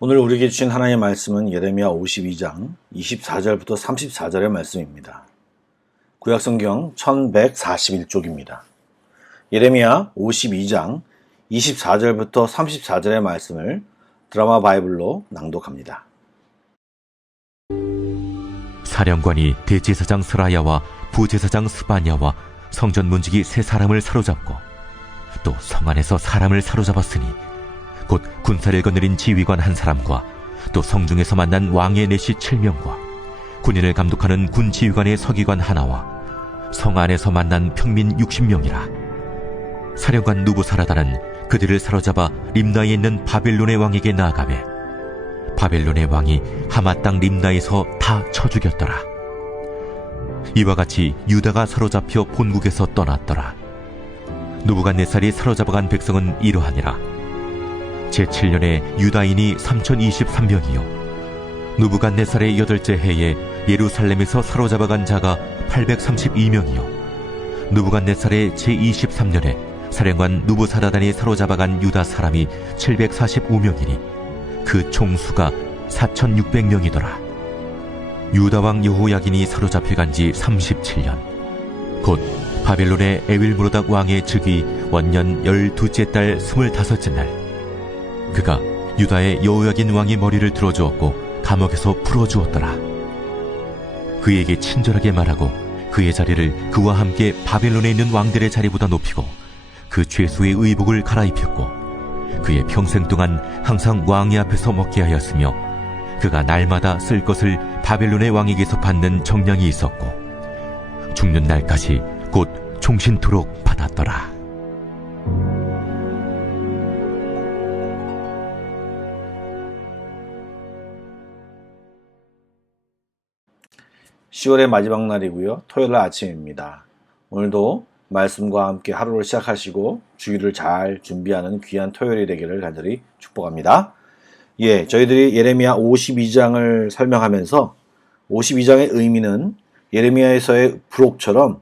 오늘 우리에게 주신 하나님의 말씀은 예레미야 52장 24절부터 34절의 말씀입니다. 구약성경 1141쪽입니다. 예레미야 52장 24절부터 34절의 말씀을 드라마 바이블로 낭독합니다. 사령관이 대제사장 스라야와 부제사장 스바냐와 성전 문지기 세 사람을 사로잡고 또 성 안에서 사람을 사로잡았으니 곧 군사를 거느린 지휘관 한 사람과 또 성중에서 만난 왕의 내시 7명과 군인을 감독하는 군 지휘관의 서기관 하나와 성 안에서 만난 평민 60명이라. 사령관 누부사라단은 그들을 사로잡아 림나에 있는 바벨론의 왕에게 나아가매 바벨론의 왕이 하마 땅 림나에서 다 쳐 죽였더라. 이와 같이 유다가 사로잡혀 본국에서 떠났더라. 누부갓네살이 사로잡아간 백성은 이러하니라. 제7년에 유다인이 3023명이요 누부갓네살의 8째 해에 예루살렘에서 사로잡아간 자가 832명이요 누부갓네살의 제23년에 사령관 누부사라단이 사로잡아간 유다 사람이 745명이니 그 총수가 4600명이더라. 유다왕 여호야긴이 사로잡혀간 지 37년 곧 바벨론의 에윌므로닥 왕의 즉위 원년 12째 달 25째 날 그가 유다의 여호야긴 왕의 머리를 들어주었고 감옥에서 풀어주었더라. 그에게 친절하게 말하고 그의 자리를 그와 함께 바벨론에 있는 왕들의 자리보다 높이고 그 죄수의 의복을 갈아입혔고 그의 평생 동안 항상 왕의 앞에서 먹게 하였으며 그가 날마다 쓸 것을 바벨론의 왕에게서 받는 정량이 있었고 죽는 날까지 곧 종신토록 받았더라. 10월의 마지막 날이고요. 토요일 날 아침입니다. 오늘도 말씀과 함께 하루를 시작하시고 주일을 잘 준비하는 귀한 토요일이 되기를 간절히 축복합니다. 저희들이 예레미야 52장을 설명하면서 52장의 의미는 예레미야에서의 부록처럼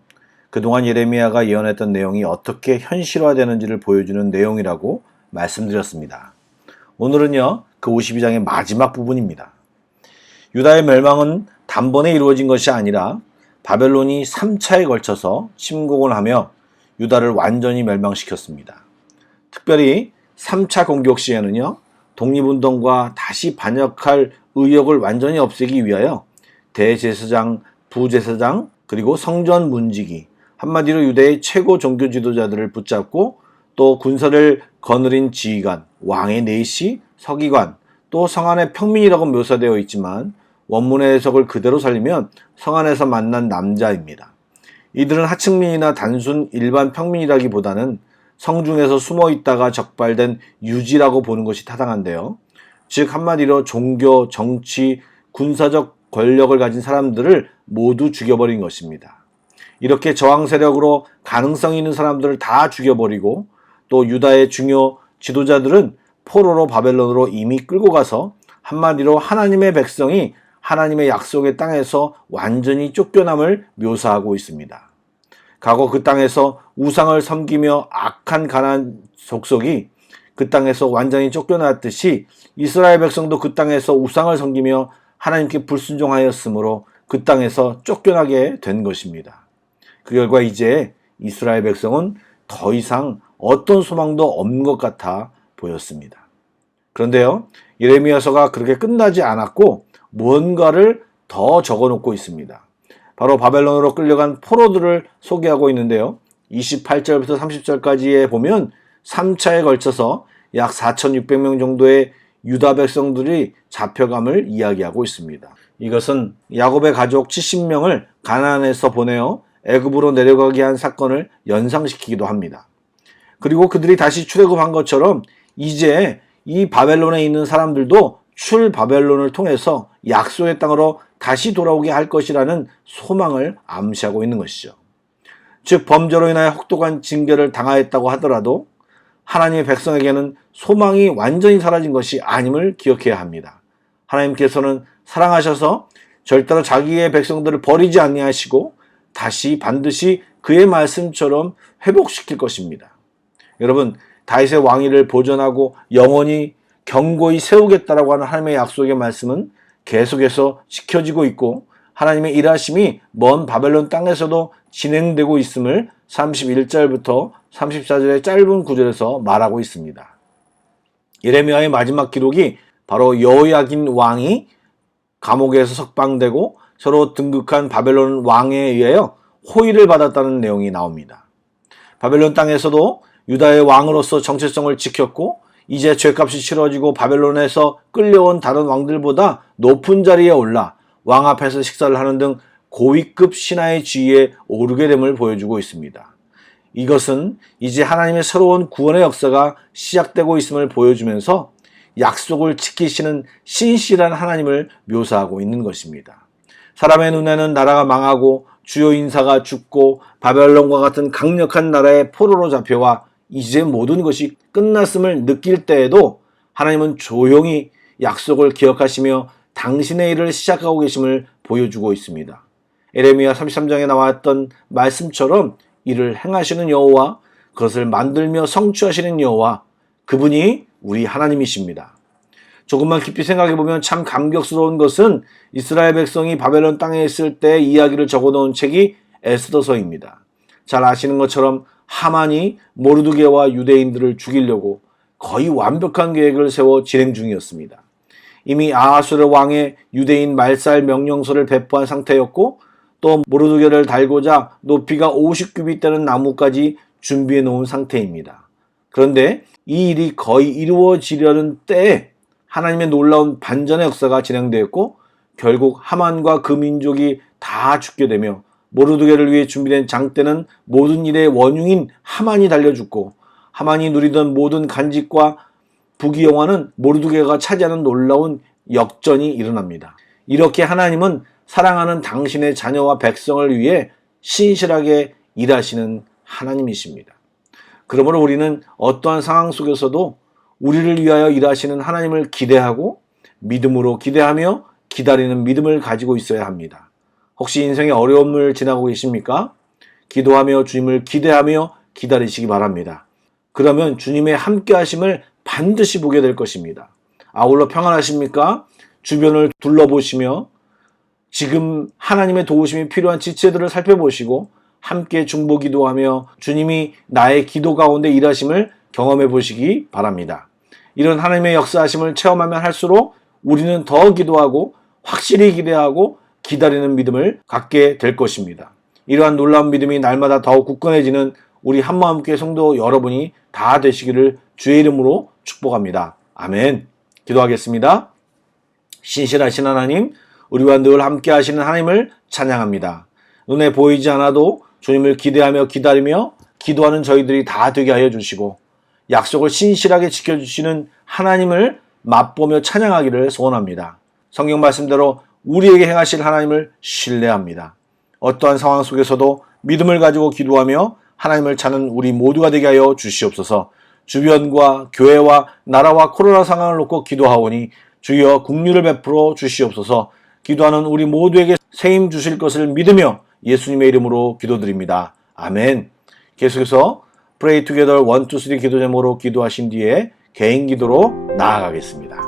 그동안 예레미야가 예언했던 내용이 어떻게 현실화되는지를 보여주는 내용이라고 말씀드렸습니다. 오늘은요, 그 52장의 마지막 부분입니다. 유다의 멸망은 단번에 이루어진 것이 아니라 바벨론이 3차에 걸쳐서 침공을 하며 유다를 완전히 멸망시켰습니다. 특별히 3차 공격 시에는요, 독립운동과 다시 반역할 의욕을 완전히 없애기 위하여 대제사장, 부제사장, 그리고 성전 문지기, 한마디로 유대의 최고 종교 지도자들을 붙잡고 또 군사를 거느린 지휘관, 왕의 내시, 서기관, 또 성 안의 평민이라고 묘사되어 있지만 원문의 해석을 그대로 살리면 성 안에서 만난 남자입니다. 이들은 하층민이나 단순 일반 평민이라기보다는 성중에서 숨어 있다가 적발된 유지라고 보는 것이 타당한데요. 즉 한마디로 종교, 정치, 군사적 권력을 가진 사람들을 모두 죽여버린 것입니다. 이렇게 저항 세력으로 가능성 있는 사람들을 다 죽여버리고 또 유다의 중요 지도자들은 포로로 바벨론으로 이미 끌고 가서 한마디로 하나님의 백성이 하나님의 약속의 땅에서 완전히 쫓겨남을 묘사하고 있습니다. 과거 그 땅에서 우상을 섬기며 악한 가나안 족속이 그 땅에서 완전히 쫓겨났듯이 이스라엘 백성도 그 땅에서 우상을 섬기며 하나님께 불순종하였으므로 그 땅에서 쫓겨나게 된 것입니다. 그 결과 이제 이스라엘 백성은 더 이상 어떤 소망도 없는 것 같아 보였습니다. 그런데요, 예레미야서가 그렇게 끝나지 않았고 무언가를 더 적어놓고 있습니다. 바로 바벨론으로 끌려간 포로들을 소개하고 있는데요. 28절부터 30절까지에 보면 3차에 걸쳐서 약 4,600명 정도의 유다 백성들이 잡혀감을 이야기하고 있습니다. 이것은 야곱의 가족 70명을 가나안에서 보내어 애굽으로 내려가게 한 사건을 연상시키기도 합니다. 그리고 그들이 다시 출애굽한 것처럼 이제 이 바벨론에 있는 사람들도 출바벨론을 통해서 약속의 땅으로 다시 돌아오게 할 것이라는 소망을 암시하고 있는 것이죠. 즉 범죄로 인하여 혹독한 징계를 당하였다고 하더라도 하나님의 백성에게는 소망이 완전히 사라진 것이 아님을 기억해야 합니다. 하나님께서는 사랑하셔서 절대로 자기의 백성들을 버리지 아니하시고 다시 반드시 그의 말씀처럼 회복시킬 것입니다. 여러분, 다윗의 왕위를 보존하고 영원히 경고히 세우겠다라고 하는 하나님의 약속의 말씀은 계속해서 지켜지고 있고 하나님의 일하심이 먼 바벨론 땅에서도 진행되고 있음을 31절부터 34절의 짧은 구절에서 말하고 있습니다. 예레미야의 마지막 기록이 바로 여호야긴 왕이 감옥에서 석방되고 서로 등극한 바벨론 왕에 의하여 호의를 받았다는 내용이 나옵니다. 바벨론 땅에서도 유다의 왕으로서 정체성을 지켰고 이제 죗값이 치러지고 바벨론에서 끌려온 다른 왕들보다 높은 자리에 올라 왕 앞에서 식사를 하는 등 고위급 신하의 지위에 오르게 됨을 보여주고 있습니다. 이것은 이제 하나님의 새로운 구원의 역사가 시작되고 있음을 보여주면서 약속을 지키시는 신실한 하나님을 묘사하고 있는 것입니다. 사람의 눈에는 나라가 망하고 주요 인사가 죽고 바벨론과 같은 강력한 나라의 포로로 잡혀와 이제 모든 것이 끝났음을 느낄 때에도 하나님은 조용히 약속을 기억하시며 당신의 일을 시작하고 계심을 보여주고 있습니다. 에레미야 33장에 나왔던 말씀처럼 이를 행하시는 여호와, 그것을 만들며 성취하시는 여호와, 그분이 우리 하나님이십니다. 조금만 깊이 생각해보면 참 감격스러운 것은 이스라엘 백성이 바벨론 땅에 있을 때 이야기를 적어놓은 책이 에스더서입니다. 잘 아시는 것처럼 하만이 모르드게와 유대인들을 죽이려고 거의 완벽한 계획을 세워 진행 중이었습니다. 이미 아하수르 왕의 유대인 말살 명령서를 배포한 상태였고 또 모르드게를 달고자 높이가 50규빗 되는 나무까지 준비해 놓은 상태입니다. 그런데 이 일이 거의 이루어지려는 때에 하나님의 놀라운 반전의 역사가 진행되었고 결국 하만과 그 민족이 다 죽게 되며 모르드게를 위해 준비된 장대는 모든 일의 원흉인 하만이 달려 죽고 하만이 누리던 모든 간직과 부귀영화는 모르드게가 차지하는 놀라운 역전이 일어납니다. 이렇게 하나님은 사랑하는 당신의 자녀와 백성을 위해 신실하게 일하시는 하나님이십니다. 그러므로 우리는 어떠한 상황 속에서도 우리를 위하여 일하시는 하나님을 기대하고 믿음으로 기대하며 기다리는 믿음을 가지고 있어야 합니다. 혹시 인생의 어려움을 지나고 계십니까? 기도하며 주님을 기대하며 기다리시기 바랍니다. 그러면 주님의 함께 하심을 반드시 보게 될 것입니다. 아울러 평안하십니까? 주변을 둘러보시며 지금 하나님의 도우심이 필요한 지체들을 살펴보시고 함께 중보 기도하며 주님이 나의 기도 가운데 일하심을 경험해 보시기 바랍니다. 이런 하나님의 역사하심을 체험하면 할수록 우리는 더 기도하고 확실히 기대하고 기다리는 믿음을 갖게 될 것입니다. 이러한 놀라운 믿음이 날마다 더욱 굳건해지는 우리 한마음교회 성도 여러분이 다 되시기를 주의 이름으로 축복합니다. 아멘. 기도하겠습니다. 신실하신 하나님, 우리와 늘 함께 하시는 하나님을 찬양합니다. 눈에 보이지 않아도 주님을 기대하며 기다리며 기도하는 저희들이 다 되게 하여 주시고 약속을 신실하게 지켜주시는 하나님을 맛보며 찬양하기를 소원합니다. 성경 말씀대로 우리에게 행하실 하나님을 신뢰합니다. 어떠한 상황 속에서도 믿음을 가지고 기도하며 하나님을 찾는 우리 모두가 되게 하여 주시옵소서. 주변과 교회와 나라와 코로나 상황을 놓고 기도하오니 주여 긍휼을 베풀어 주시옵소서. 기도하는 우리 모두에게 세임 주실 것을 믿으며 예수님의 이름으로 기도드립니다. 아멘. 계속해서 Pray Together 1, 2, 3 기도 제목으로 기도하신 뒤에 개인 기도로 나아가겠습니다.